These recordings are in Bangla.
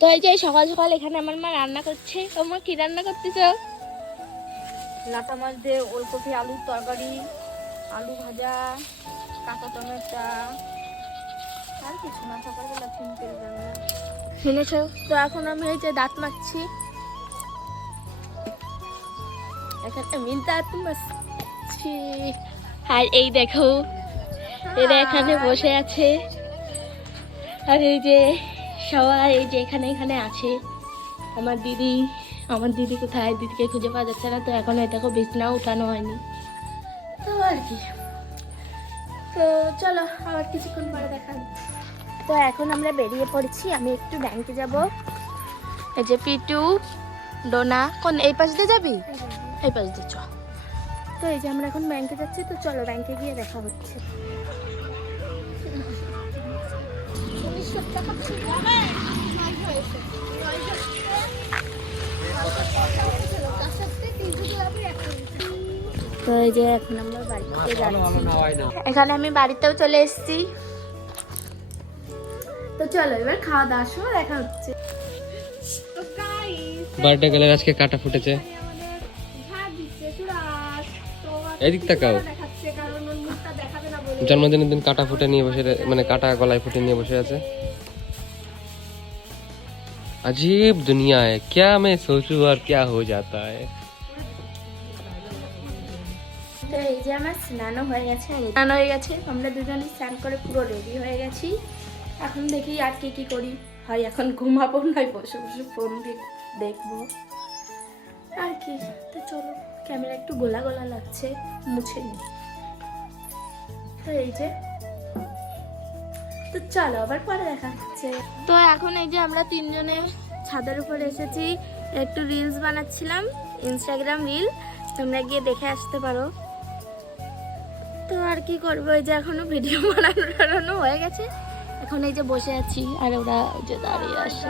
তো এই যে সকাল সকাল এখানে আমার মা রান্না করছে। তোমার কি রান্না করতেছো? লাটা মাছ দিয়ে ওলকপি আলুর তরকারি, আলু ভাজা, কাঁচা টমেটো, আর কিছু না, সকালবেলা সিম্পল রান্না। শুনেছো তো? এখন আমি এই যে দাঁত মাখছি, এখানে আমি দাঁত মাখছি। আর এই দেখো এরা এখানে বসে আছে, আর এই যে সবাই এই যে এখানে এখানে আছে। আমার দিদি কোথায়? দিদিকে খুঁজে পাওয়া যাচ্ছে না, তো এখন এটাকে বিছনা উঠানো হয়নি, তো আর কি। তো চলো আবার কিছুক্ষণ পরে দেখা হচ্ছে। তো এখন আমরা বেরিয়ে পড়েছি, আমি একটু ব্যাংকে যাব। এই যে পিটু, ডোনা, কোন এই পাশ দিয়ে যাবি? এই পাশ দিয়ে চ। তো এই যে আমরা এখন ব্যাংকে যাচ্ছি, তো চলো ব্যাংকে গিয়ে দেখা হচ্ছে। তো এই যে এখন আমরা বাড়িতে যাচ্ছি, এখানে আমি বাড়িতেও চলে এসেছি। তো চলো এবার খাওয়া দাওয়ার সময় দেখা হচ্ছে। বার্থডে গেলের আজকে কাটা ফুটেছে, এদিক তাকাও। জন্মদিনের দিন কাটা ফুটে নিয়ে বসে, মানে কাটা গলায় ফুটে নিয়ে বসে আছে। अजीब दुनिया है, क्या मैं सोचूं और क्या हो जाता है। তো এই যে আমার স্নানও হয়ে গেছে, আমরা দুজনে স্নান করে পুরো রেডি হয়ে গেছি। এখন দেখি আর কি করি, হয় এখন ঘুমাবো, নয় বসে বসে ফোন দেখবো আর কি। তো চলো, ক্যামেরা একটু গোলা গোলা লাগছে, মুছে নি। তো এই যে, তো চলো আবার পরে দেখা হচ্ছে। তো এখন এই যে আমরা তিনজনে ছাদের উপরে এসেছি, একটু রিলস বানাচ্ছিলাম, ইনস্টাগ্রাম রিল, তোমরা গিয়ে দেখে আসতে পারো। তো আর কি করবো, এই যে এখনো ভিডিও বানানো হয়ে গেছে, এখন এই যে বসে আছি আর ওরা যে দাঁড়িয়ে আসে।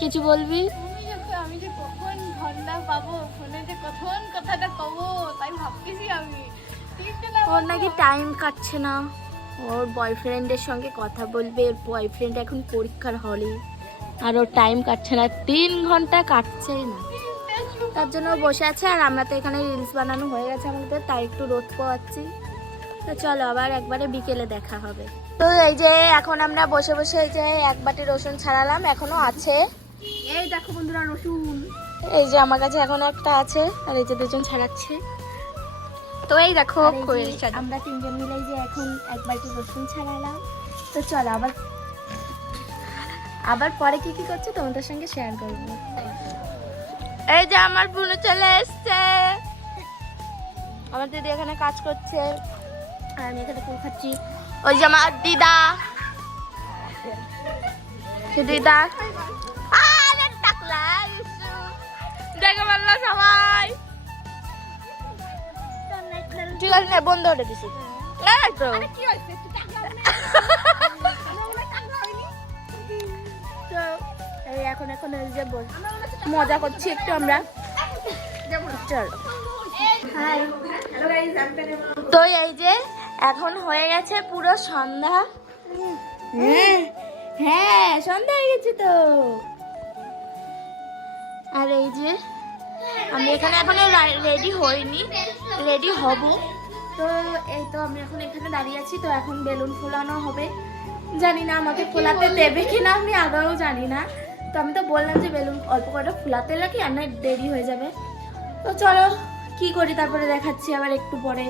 কিছু বলবি? আমি যে কখন ঘন্টা পাবো ফোনে, যে কখন কথাটা কবো তাই ভাবতেছি আমি। ওর নাকি টাইম কাটছে না, ওর বয়ফ্রেন্ডের সঙ্গে কথা বলবে, ওর বয়ফ্রেন্ড এখন পরীক্ষার হলে, আর ওর টাইম কাটছে না, 3 ঘন্টা কাটছেই না, তার জন্য বসে আছে। আর আমরা তো এখানে রিলস বানানো হয়ে গেছে আমাদের, তাই একটু রোদ পোয়াচ্ছি। তো চলো আবার একবারে বিকেলে দেখা হবে। তো এই যে এখন আমরা বসে বসে এই যে এক বাটি রসুন ছাড়ালাম, এখনো আছে। এই দেখো বন্ধুরা রসুন, এই যে আমার কাছে এখনো একটা আছে, আর এই যে দুজন ছাড়াচ্ছে। তো এই দেখো আমরা তিনজন মিলে যে এখন এক বাটি রসুন ছাড়ালাম। তো চলো আবার পরে কি করছে তোমাদের সঙ্গে শেয়ার করবো। এই যে আমার বোন চলে এসছে, আমার দিদি এখানে কাজ করছে আর আমি এখানে কুল খাচ্ছি। ওই যে আমার দিদা আরে টাকলা দেখে বললো সবাই। ঠিক আছে না, বন্ধ করে দিছি। এই তো তো এই এখন এই যে মজা করছি একটু আমরা। চলো তো এই যে এখন হয়ে গেছে পুরো সন্ধ্যা। হ্যাঁ সন্ধ্যা হয়ে গেছে তো। আর এই যে আমি এখানে এখনো রেডি হইনি, রেডি হব। তো এই তো আমি এখন এখানে দাঁড়িয়ে আছি, তো এখন বেলুন ফোলানো হবে। জানি না আমাকে ফোলাতে দেবে কিনা, আমি আদৌ জানি না। তো আমি তো বললাম যে বেলুন অল্প কটা ফোলাতে লাগি, আর না দেরি হয়ে যাবে। তো চলো কি করি তারপরে দেখাচ্ছি আবার একটু পরে,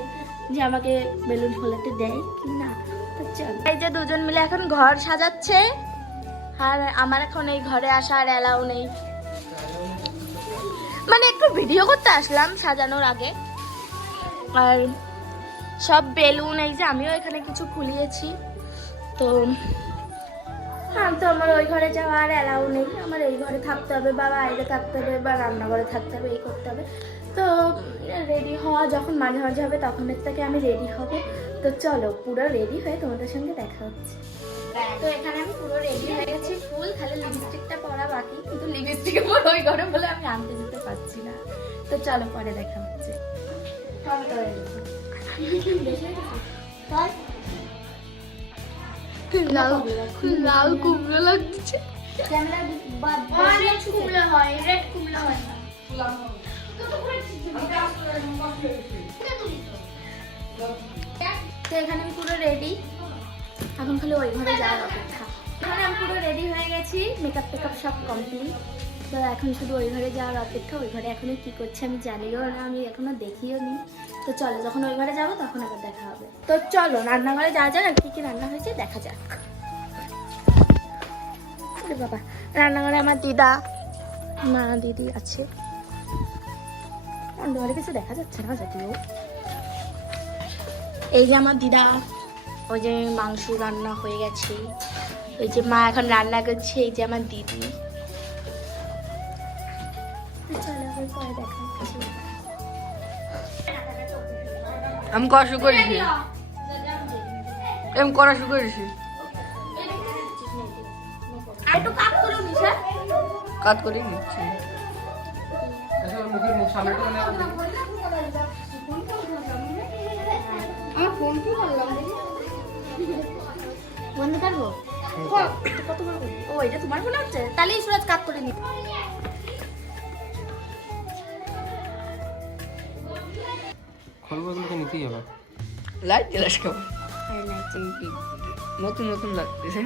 যে আমাকে বেলুন ফোলাতে দেয় কি না। তো চলো, এই যে দুজন মিলে এখন ঘর সাজাচ্ছে, আর আমার এখন এই ঘরে আসার অ্যালাউ নেই, মানে একটু ভিডিও করতে আসলাম সাজানোর আগে। আর সব বেলুন এই যে আমিও এখানে কিছু খুলিয়েছি। তো হ্যাঁ, তো আমার ওই ঘরে যাওয়ার অ্যালাউ নেই, আমার এই ঘরে থাকতে হবে, বা বাইরে থাকতে হবে, বা রান্নাঘরে থাকতে হবে, এই করতে হবে। তো রেডি হওয়া যখন মাঝে মাঝে হবে তখনের থেকে আমি রেডি হব। তো চলো পুরো রেডি হয়ে তোমাদের সঙ্গে দেখা হচ্ছে। তো এখানে আমি পুরো রেডি হয়ে গেছি ফুল, খালি লিপস্টিকটা পরা বাকি, কিন্তু লিপস্টিক আমার ওই ঘরে বলে আমি আনতে যেতে পারছি না। তো চলো পরে দেখা হচ্ছে। লাল লাল কুমড়ো লাগছে। অরেঞ্জ কুমড়ো হয়, রেড কুমড়ো হয় না। তো এখানে আমি পুরো রেডি, এখন খালি ওই ঘরে যাওয়ার অপেক্ষা। এখানে আমি পুরো রেডি হয়ে গেছি, মেকআপ টেকআপ সব কমপ্লিট। তো এখন শুধু ওই ঘরে যাওয়ার অপেক্ষা। ওই ঘরে এখনো কি করছে আমি জানিও না, আমি এখনো দেখিও নি। তো চলো, যখন ওই ঘরে যাবো তখন আবার দেখা হবে। তো চলো রান্নাঘরে যাওয়া যাক, আর কি কি রান্না হয়েছে দেখা যাক। আরে বাবা, রান্নাঘরে আমার দিদা মা দিদি আছে। অন্ধকারে কিছু দেখা যাচ্ছে না যদিও। এই যে আমার দিদা, ওই যে মাংস রান্না হয়ে গেছে, ওই যে মা এখন রান্না করছে, এই যে আমার দিদি। চলো আবার পরে দেখা হচ্ছে। আমি করা শুরু করেছি, আমি করা শুরু করেছি। একটু কাট করে নিস, হ্যাঁ? কাজ করে নিচ্ছি। বন্ধ করবো? কত বড় করবি? ও এটা তোমার ফোন হচ্ছে, তাহলে সুরাজ কাট করে নি। খুলবো এগুলোকে নিতেই হবে। লাইট জ্বালাস কেমন? আরে লাগছে। নতুন নতুন লাগতেছে।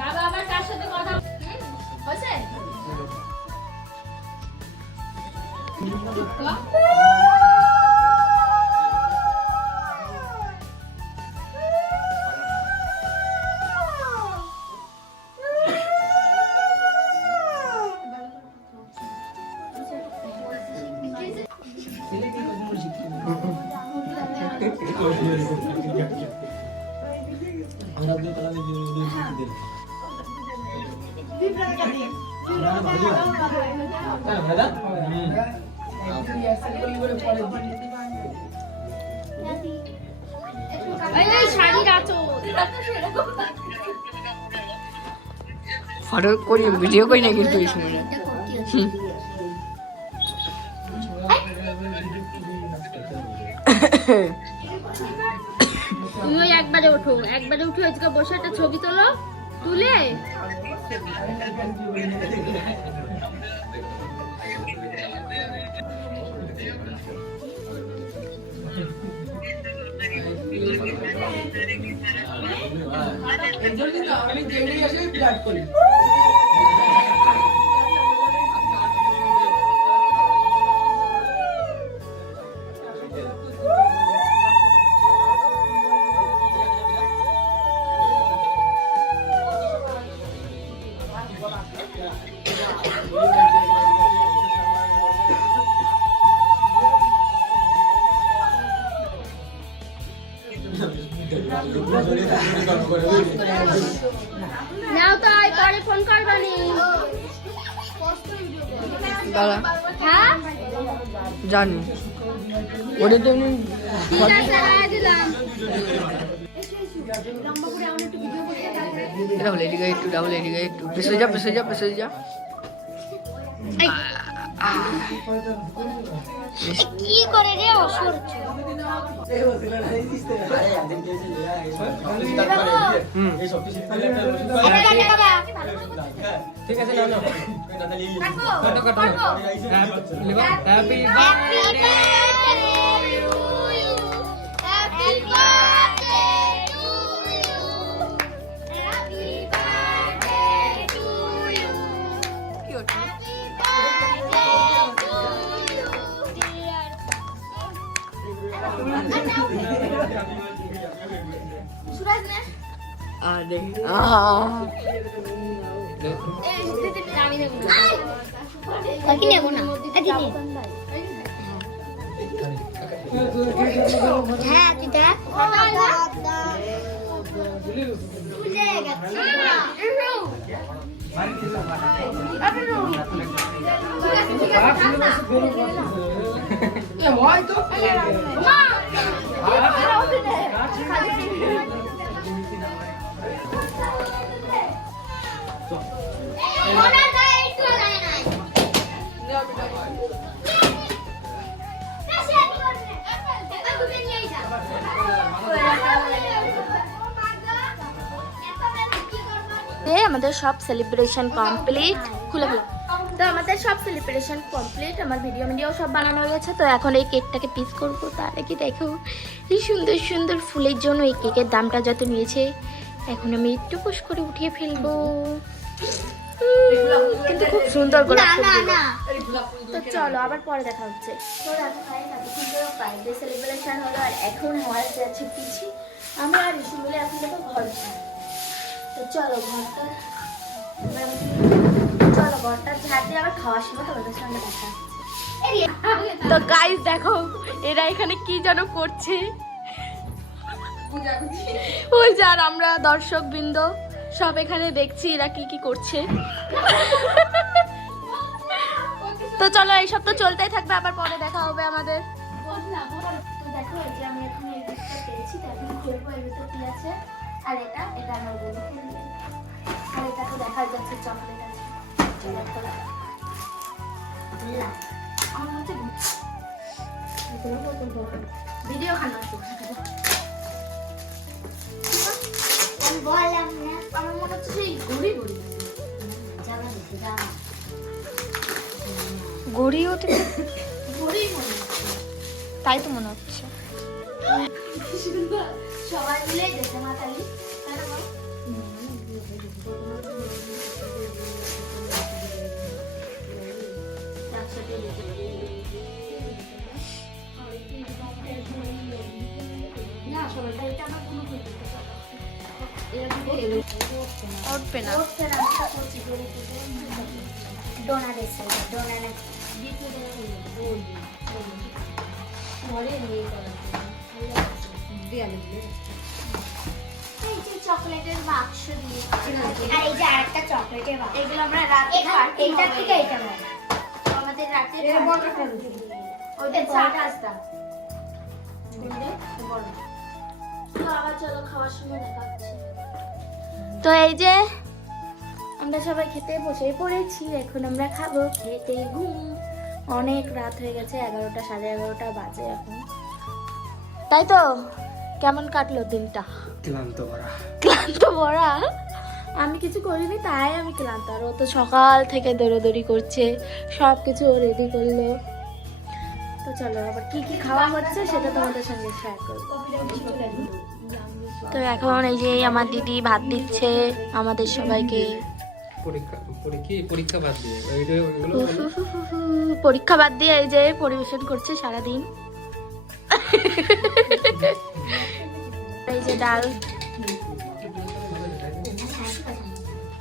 বাবা আবার কার সাথে কথা হয়েছে? ফটো করি, ভিডিও করি না কিন্তু এই সময়। তুমিও একবারে ওঠো, একবারে উঠে আজকে বসে একটা ছবি তোলো, তুলে নাও। তো আয় পরে ফোন করবানি। দাদা হ্যাঁ জানি ওটা তো এমনি ঠিক আছে, আয় দিলাম। ডাবল এদিকে একটু, ডাবল এদিকে একটু, পেছনে যা, পেছনে যা, পেছনে যা। কি করে রে অসুর? ঠিক আছে, নাও নাও। কাটো কাটো। হ্যাপি কি হচ্ছে? সুরাজ নে দেখ আমি নেব না, কাকি নেব না, কাকি নে। হ্যাঁ তুই দেখ। আমাদের সব সেলিব্রেশন কমপ্লিট খুলে ফেলো। তো আমাদের সব সেলিব্রেশন কমপ্লিট, আমার ভিডিও সব বানানো হয়ে গেছে। তো এখন এই কেকটাকে পিস করবো। তার আগে দেখো এই সুন্দর সুন্দর ফুলের জন্য এই কেকের দামটা যত নিয়েছে, এখন আমি একটু পুশ করে উঠিয়ে ফেলবো। কিন্তু খুব সুন্দর গোলাপ ফুলগুলো। তো চলো আবার পরে দেখা হচ্ছে। তো দেখো ভাই বার্থডে সেলিব্রেশন হলো, আর এখন হওয়ার যাচ্ছে পিছি। আমরা আর ঋষি মিলে এখন দেখো ঘর। তো চলো ঘরটা ঝাড় দিয়ে আবার খাওয়ার সময় তোমাদের সঙ্গে দেখা হচ্ছে। তো গাইস দেখো এরা এখানে কি যেন করছে, ওই যার আমরা দর্শক বৃন্দ সব এখানে দেখছি এরা কি কি করছে। তো চলো এইসব তো চলতেই থাকবে, আবার পরে দেখা হবে আমাদের। তো দেখো এই যে আমি এখন এই দিকটা পেয়েছি, তো এখন খুলবো এর ভিতর কি আছে। আর এটা আমার বন্ধু খেলবে, আর এটা তো দেখা যাচ্ছে চকলেট আছে। ভিডিও খানা আমার মনে হচ্ছে সেই ঘুড়ি গড়ি হতে ঘুড়ি মনে হচ্ছে, তাই তো মনে হচ্ছে। সবাই মিলে যেতে মাতালি। উঠবে না। ডোনা দিচ্ছে, ডোনা নাকি চকলেটের বাক্স দিয়ে, আর এই যে আরেকটা চকলেটের বাক্স, এগুলো আমরা রাতে এইটা থেকে এইটা আমাদের রাতে ওইটা চাটা আসতাম। তো আবার চলো খাওয়ার সময় দেখা হচ্ছে। তো এই যে আমরা সবাই খেতে বসে পড়েছি, এখন আমরা খাবো। খেতে ঘুম, অনেক রাত হয়ে গেছে, 11টা 11:30 বাজে এখন। তাই তো কেমন কাটলো দিনটা? ক্লান্ত ভরা। আমি কিছু করিনি তাই আমি ক্লান্ত, আর ও তো সকাল থেকে দৌড়াদৌড়ি করছে, সব কিছু রেডি করলো। তো চলো আবার কি কি খাওয়া হচ্ছে সেটা তোমাদের সঙ্গে শেয়ার করবো। তো এখন এই যে আমার দিদি ভাত দিচ্ছে আমাদের সবাইকে। পরীক্ষা বাদ দিয়ে এই যে পরিবেশন করছে সারাদিন। এই যে ডাল,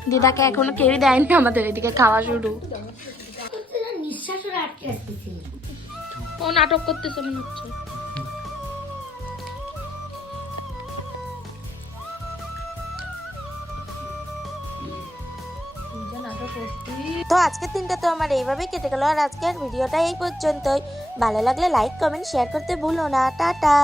দিদাকে এখনো কেউই দেয়নি, আমাদের এদিকে খাওয়া শুরু। ও নাটক করতেছে মনে হচ্ছে। তো আজকের দিনটা তো আমার এইভাবেই কেটে গেল, আর আজকের ভিডিওটা এই পর্যন্তই। ভালো লাগলে লাইক কমেন্ট শেয়ার করতে ভুলো না। টাটা।